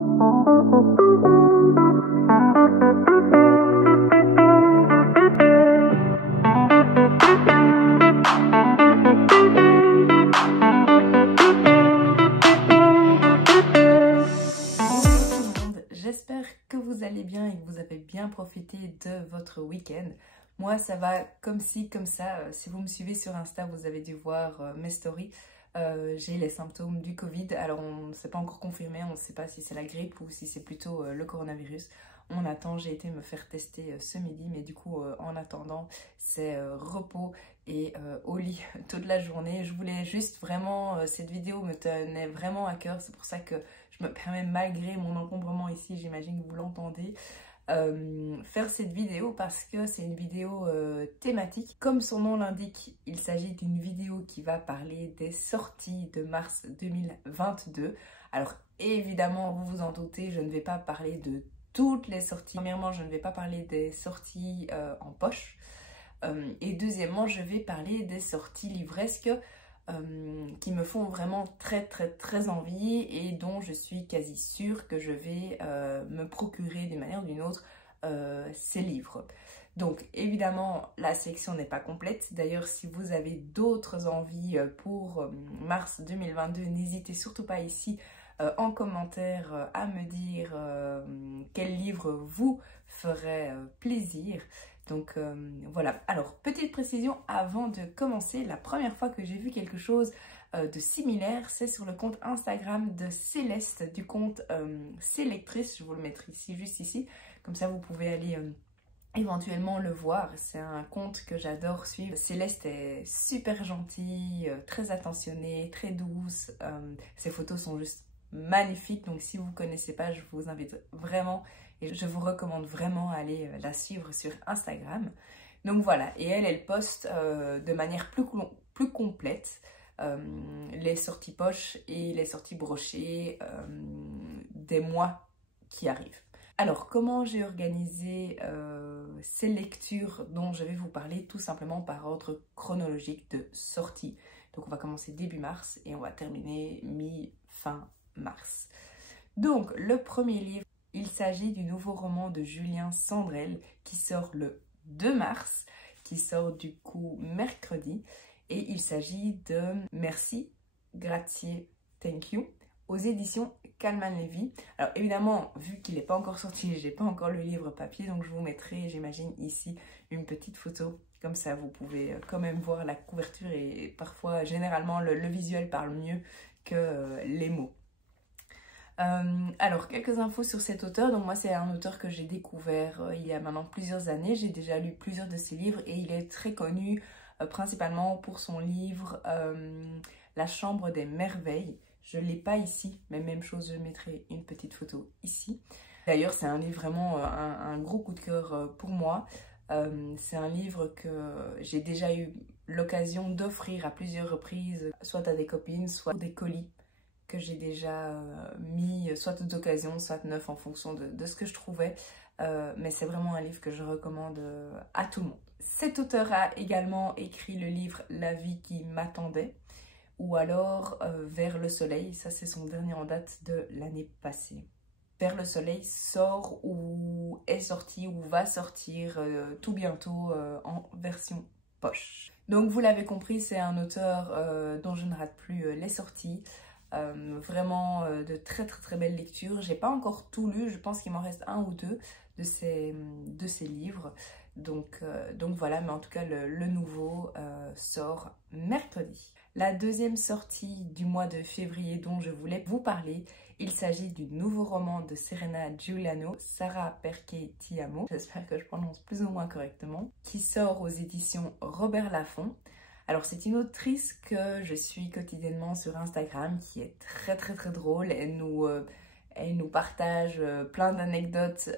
J'espère que vous allez bien et que vous avez bien profité de votre week-end. Moi, ça va comme ci, comme ça. Si vous me suivez sur Insta, vous avez dû voir mes stories. J'ai les symptômes du Covid. Alors, on ne s'est pas encore confirmé. On ne sait pas si c'est la grippe ou si c'est plutôt le coronavirus. On attend. J'ai été me faire tester ce midi. Mais du coup, en attendant, c'est repos et au lit toute la journée. Je voulais juste vraiment... cette vidéo me tenait vraiment à cœur. C'est pour ça que je me permets, malgré mon encombrement ici, j'imagine que vous l'entendez, faire cette vidéo parce que c'est une vidéo thématique. Comme son nom l'indique, il s'agit d'une vidéo qui va parler des sorties de mars 2022. Alors évidemment, vous vous en doutez, je ne vais pas parler de toutes les sorties. Premièrement, je ne vais pas parler des sorties en poche. Et deuxièmement, je vais parler des sorties livresques qui me font vraiment très envie et dont je suis quasi sûre que je vais me procurer d'une manière ou d'une autre ces livres. Donc évidemment la sélection n'est pas complète. D'ailleurs, si vous avez d'autres envies pour mars 2022, n'hésitez surtout pas ici en commentaire à me dire quel livre vous ferait plaisir. Donc voilà. Alors, petite précision avant de commencer, la première fois que j'ai vu quelque chose de similaire, c'est sur le compte Instagram de Céleste, du compte Sélectrice. Je vous le mettrai ici, juste ici. Comme ça, vous pouvez aller éventuellement le voir. C'est un compte que j'adore suivre. Céleste est super gentille, très attentionnée, très douce. Ses photos sont juste magnifiques. Donc si vous ne connaissez pas, je vous invite vraiment et je vous recommande vraiment aller la suivre sur Instagram. Donc voilà, et elle poste de manière plus complète les sorties poche et les sorties brochées des mois qui arrivent. Alors, comment j'ai organisé ces lectures dont je vais vous parler? Tout simplement par ordre chronologique de sortie. Donc, on va commencer début mars et on va terminer mi-fin mars. Donc, le premier livre, il s'agit du nouveau roman de Julien Sandrel qui sort le 2 mars, qui sort du coup mercredi. Et il s'agit de Merci, Grazie, Thank You, aux éditions Calman Levy. Alors évidemment, vu qu'il n'est pas encore sorti, j'ai pas encore le livre papier, donc je vous mettrai, j'imagine, ici une petite photo. Comme ça, vous pouvez quand même voir la couverture et parfois, généralement, le visuel parle mieux que les mots. Alors, quelques infos sur cet auteur. Donc moi, c'est un auteur que j'ai découvert il y a maintenant plusieurs années. J'ai déjà lu plusieurs de ses livres et il est très connu principalement pour son livre La Chambre des Merveilles. Je ne l'ai pas ici, mais même chose, je mettrai une petite photo ici. D'ailleurs, c'est un livre vraiment un gros coup de cœur pour moi. C'est un livre que j'ai déjà eu l'occasion d'offrir à plusieurs reprises, soit à des copines, soit des colis que j'ai déjà mis, soit d'occasion, soit neuf en fonction de ce que je trouvais. Mais c'est vraiment un livre que je recommande à tout le monde. Cet auteur a également écrit le livre La vie qui m'attendait, ou alors Vers le soleil. Ça, c'est son dernier en date de l'année passée. Vers le soleil sort ou est sorti ou va sortir tout bientôt en version poche. Donc vous l'avez compris, c'est un auteur dont je ne rate plus les sorties. Vraiment de très belles lectures. J'ai pas encore tout lu, je pense qu'il m'en reste un ou deux de ces livres. Donc voilà, mais en tout cas le nouveau sort mercredi. La deuxième sortie du mois de février dont je voulais vous parler, il s'agit du nouveau roman de Serena Giuliano, Sara perché ti amo, j'espère que je prononce plus ou moins correctement, qui sort aux éditions Robert Laffont. Alors c'est une autrice que je suis quotidiennement sur Instagram qui est très drôle. Elle nous partage plein d'anecdotes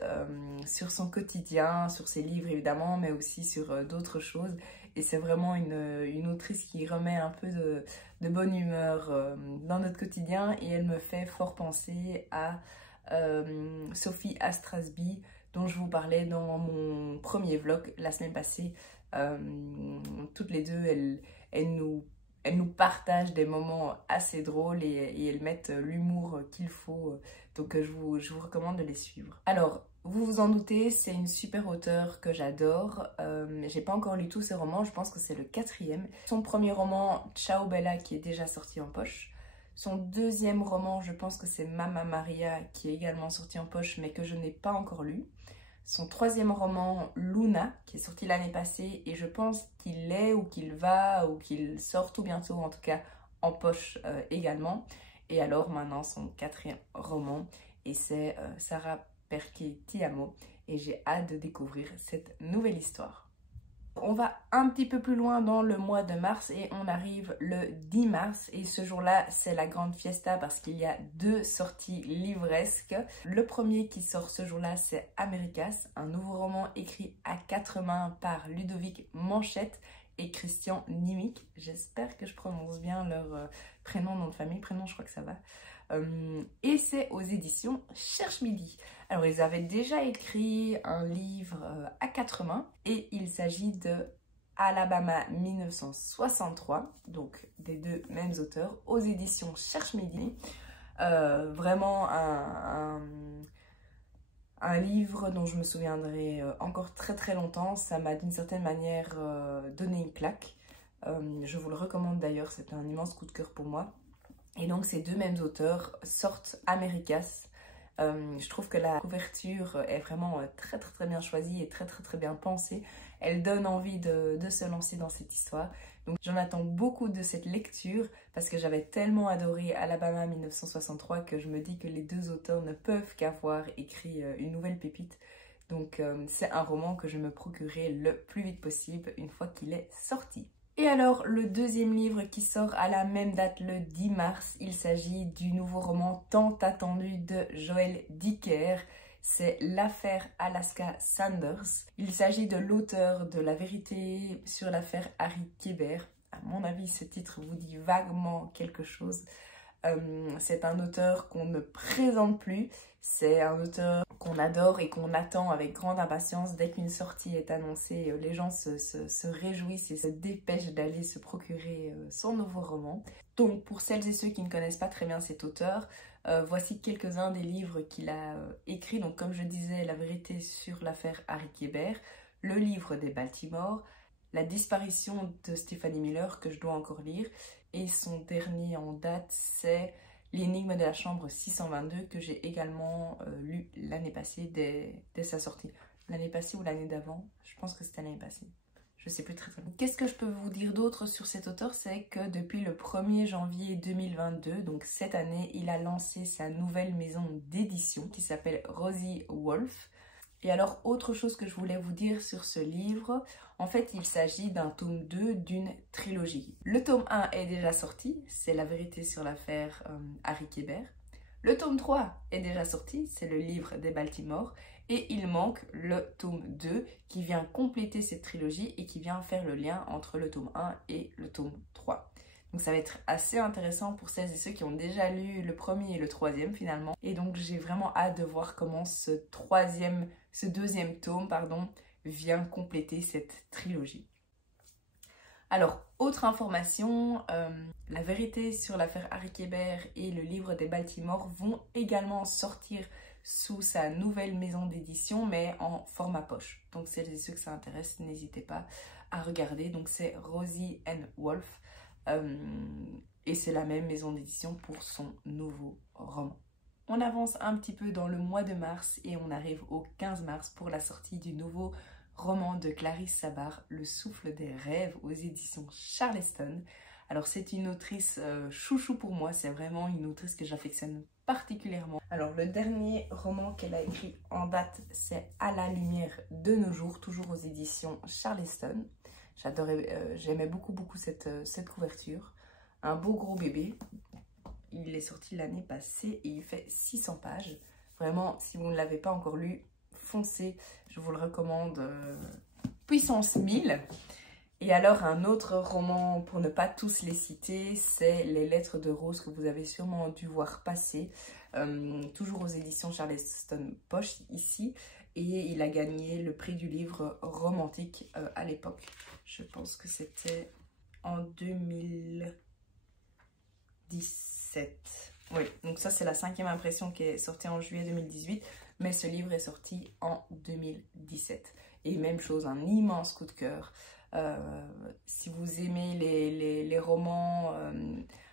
sur son quotidien, sur ses livres évidemment, mais aussi sur d'autres choses. Et c'est vraiment une autrice qui remet un peu de bonne humeur dans notre quotidien. Et elle me fait fort penser à Sophie Astrasby, dont je vous parlais dans mon premier vlog la semaine passée. Toutes les deux, elles nous partagent des moments assez drôles et elles mettent l'humour qu'il faut Donc je vous recommande de les suivre. Alors, vous vous en doutez, c'est une super auteure que j'adore. J'ai pas encore lu tous ses romans, je pense que c'est le 4e. Son premier roman, Ciao Bella, qui est déjà sorti en poche. Son deuxième roman, je pense que c'est Mamma Maria, qui est également sorti en poche, mais que je n'ai pas encore lu. Son troisième roman, Luna, qui est sorti l'année passée, et je pense qu'il est, ou qu'il va, ou qu'il sort tout bientôt, en tout cas en poche également. Et alors maintenant, son 4e roman, et c'est Sarà perché ti amo, et j'ai hâte de découvrir cette nouvelle histoire. On va un petit peu plus loin dans le mois de mars et on arrive le 10 mars et ce jour-là c'est la grande fiesta parce qu'il y a 2 sorties livresques. Le premier qui sort ce jour-là c'est Americas, un nouveau roman écrit à 4 mains par Ludovic Manchette et Christian Nimick. J'espère que je prononce bien leur prénom, nom de famille, prénom je crois que ça va. Et c'est aux éditions Cherche Midi. Alors ils avaient déjà écrit un livre à 4 mains et il s'agit de Alabama 1963, donc des 2 mêmes auteurs, aux éditions Cherche Midi. Vraiment un livre dont je me souviendrai encore très longtemps. Ça m'a d'une certaine manière donné une claque. Je vous le recommande d'ailleurs, c'est un immense coup de cœur pour moi. Et donc ces 2 mêmes auteurs sortent Americas. Je trouve que la couverture est vraiment très bien choisie et très bien pensée. Elle donne envie de se lancer dans cette histoire. Donc j'en attends beaucoup de cette lecture parce que j'avais tellement adoré Alabama 1963 que je me dis que les 2 auteurs ne peuvent qu'avoir écrit une nouvelle pépite. Donc c'est un roman que je me procurerai le plus vite possible une fois qu'il est sorti. Et alors, le deuxième livre qui sort à la même date, le 10 mars, il s'agit du nouveau roman tant attendu de Joël Dicker. C'est L'affaire Alaska Sanders. Il s'agit de l'auteur de La vérité sur l'affaire Harry Kéber. À mon avis, ce titre vous dit vaguement quelque chose. C'est un auteur qu'on ne présente plus. C'est un auteur qu'on adore et qu'on attend avec grande impatience. Dès qu'une sortie est annoncée, les gens se réjouissent et se dépêchent d'aller se procurer son nouveau roman. Donc pour celles et ceux qui ne connaissent pas très bien cet auteur, voici quelques-uns des livres qu'il a écrits. Donc comme je disais, La vérité sur l'affaire Harry Kéber, Le livre des Baltimore, La disparition de Stephanie Miller que je dois encore lire, et son dernier en date c'est L'énigme de la chambre 622 que j'ai également lu l'année passée dès sa sortie. L'année passée ou l'année d'avant, je pense que c'était l'année passée. Je sais plus très bien. Qu'est-ce que je peux vous dire d'autre sur cet auteur? C'est que depuis le 1er janvier 2022, donc cette année, il a lancé sa nouvelle maison d'édition qui s'appelle Rosie Wolf. Et alors, autre chose que je voulais vous dire sur ce livre, en fait, il s'agit d'un tome 2 d'une trilogie. Le tome 1 est déjà sorti, c'est La vérité sur l'affaire Harry Kéber. Le tome 3 est déjà sorti, c'est Le livre des Baltimore. Et il manque le tome 2 qui vient compléter cette trilogie et qui vient faire le lien entre le tome 1 et le tome 3. Donc ça va être assez intéressant pour celles et ceux qui ont déjà lu le premier et le troisième finalement. Et donc j'ai vraiment hâte de voir comment ce deuxième tome vient compléter cette trilogie. Alors, autre information, La vérité sur l'affaire Harry Kéber et Le livre des Baltimore vont également sortir sous sa nouvelle maison d'édition, mais en format poche. Donc celles et ceux que ça intéresse, n'hésitez pas à regarder. Donc c'est Rosie Wolf. Et c'est la même maison d'édition pour son nouveau roman. On avance un petit peu dans le mois de mars et on arrive au 15 mars pour la sortie du nouveau roman de Clarisse Sabar, Le souffle des rêves aux éditions Charleston. Alors c'est une autrice chouchou pour moi, c'est vraiment une autrice que j'affectionne particulièrement. Alors le dernier roman qu'elle a écrit en date, c'est À la lumière de nos jours, toujours aux éditions Charleston. J'aimais beaucoup cette couverture. Un beau gros bébé. Il est sorti l'année passée et il fait 600 pages. Vraiment, si vous ne l'avez pas encore lu, foncez. Je vous le recommande puissance 1000. Et alors, un autre roman, pour ne pas tous les citer, c'est Les lettres de Rose que vous avez sûrement dû voir passer. Toujours aux éditions Charleston Poche ici. Et il a gagné le prix du livre romantique à l'époque. Je pense que c'était en 2017. Oui, donc ça c'est la 5e impression qui est sortie en juillet 2018, mais ce livre est sorti en 2017. Et même chose, un immense coup de cœur. Si vous aimez les romans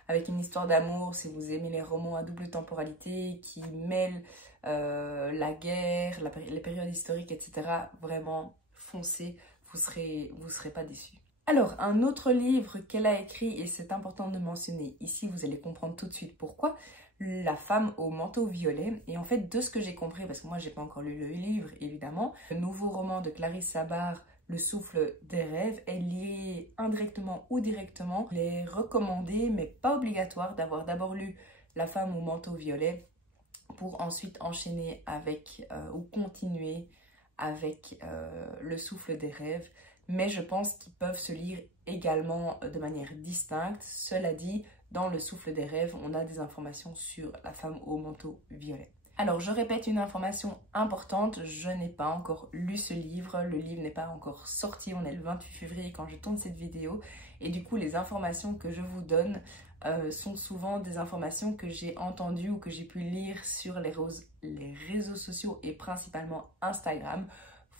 avec une histoire d'amour, si vous aimez les romans à double temporalité qui mêlent la guerre, les périodes historiques, etc., vraiment foncez, vous serez pas déçus. Alors, un autre livre qu'elle a écrit, et c'est important de mentionner ici, vous allez comprendre tout de suite pourquoi, La femme au manteau violet. Et en fait, de ce que j'ai compris, parce que moi, j'ai pas encore lu le livre, évidemment, le nouveau roman de Clarisse Sabart, Le souffle des rêves, est lié indirectement ou directement. Il est recommandé, mais pas obligatoire, d'avoir d'abord lu La femme au manteau violet pour ensuite enchaîner avec, ou continuer avec Le souffle des rêves. Mais je pense qu'ils peuvent se lire également de manière distincte. Cela dit, dans Le souffle des rêves, on a des informations sur la femme au manteau violet. Alors, je répète une information importante, je n'ai pas encore lu ce livre, le livre n'est pas encore sorti, on est le 28 février quand je tourne cette vidéo, et du coup, les informations que je vous donne sont souvent des informations que j'ai entendues ou que j'ai pu lire sur les réseaux sociaux et principalement Instagram,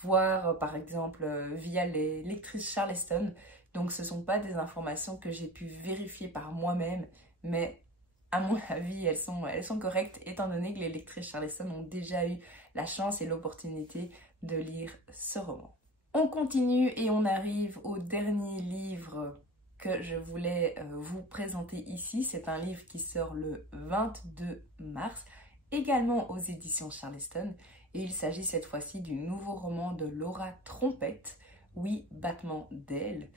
voire par exemple via les lectrices Charleston. Donc ce ne sont pas des informations que j'ai pu vérifier par moi-même, mais à mon avis elles sont correctes étant donné que les lectrices Charleston ont déjà eu la chance et l'opportunité de lire ce roman. On continue et on arrive au dernier livre que je voulais vous présenter ici. C'est un livre qui sort le 22 mars, également aux éditions Charleston. Et il s'agit cette fois-ci du nouveau roman de Laura Trompette, Oui, battement d'ailes.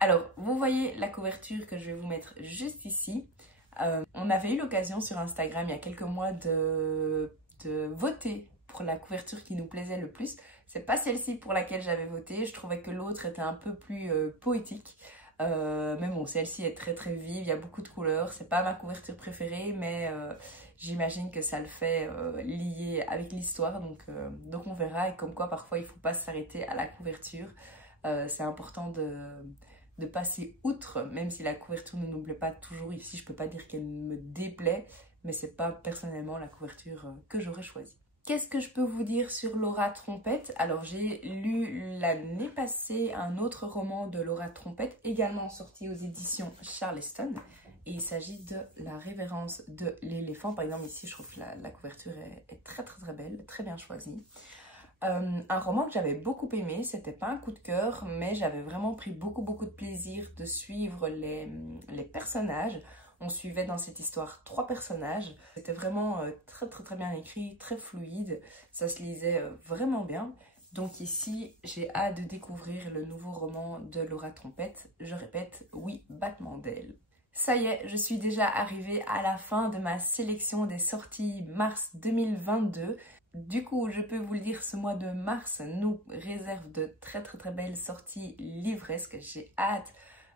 Alors, vous voyez la couverture que je vais vous mettre juste ici. On avait eu l'occasion sur Instagram il y a quelques mois de voter pour la couverture qui nous plaisait le plus. C'est pas celle-ci pour laquelle j'avais voté, je trouvais que l'autre était un peu plus poétique. Mais bon, celle-ci est très très vive, il y a beaucoup de couleurs. C'est pas ma couverture préférée, mais j'imagine que ça le fait lié avec l'histoire. Donc on verra. Et comme quoi, parfois, il faut pas s'arrêter à la couverture. C'est important de passer outre, même si la couverture ne nous plaît pas toujours. Ici, je peux pas dire qu'elle me déplaît, mais c'est pas personnellement la couverture que j'aurais choisie. Qu'est-ce que je peux vous dire sur Laura Trompette? Alors j'ai lu l'année passée un autre roman de Laura Trompette, également sorti aux éditions Charleston. Et il s'agit de La révérence de l'éléphant. Par exemple ici je trouve que la couverture est très très très belle, très bien choisie. Un roman que j'avais beaucoup aimé, c'était pas un coup de cœur, mais j'avais vraiment pris beaucoup de plaisir de suivre les personnages. On suivait dans cette histoire 3 personnages. C'était vraiment très bien écrit, très fluide. Ça se lisait vraiment bien. Donc ici, j'ai hâte de découvrir le nouveau roman de Laura Trompette. Je répète, Oui, battement d'ailes. Ça y est, je suis déjà arrivée à la fin de ma sélection des sorties mars 2022. Du coup, je peux vous le dire, ce mois de mars nous réserve de très belles sorties livresques. J'ai hâte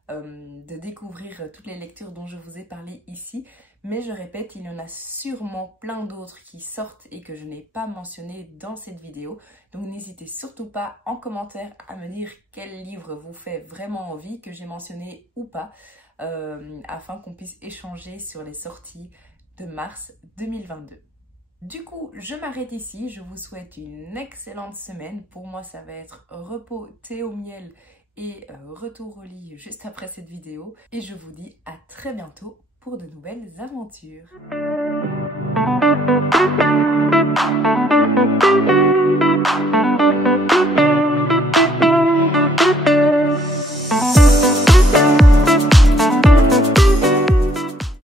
de découvrir toutes les lectures dont je vous ai parlé ici. Mais je répète, il y en a sûrement plein d'autres qui sortent et que je n'ai pas mentionné dans cette vidéo. Donc n'hésitez surtout pas en commentaire à me dire quel livre vous fait vraiment envie, que j'ai mentionné ou pas, afin qu'on puisse échanger sur les sorties de mars 2022. Du coup, je m'arrête ici. Je vous souhaite une excellente semaine. Pour moi, ça va être repos, thé au miel et retour au lit juste après cette vidéo. Et je vous dis à très bientôt pour de nouvelles aventures.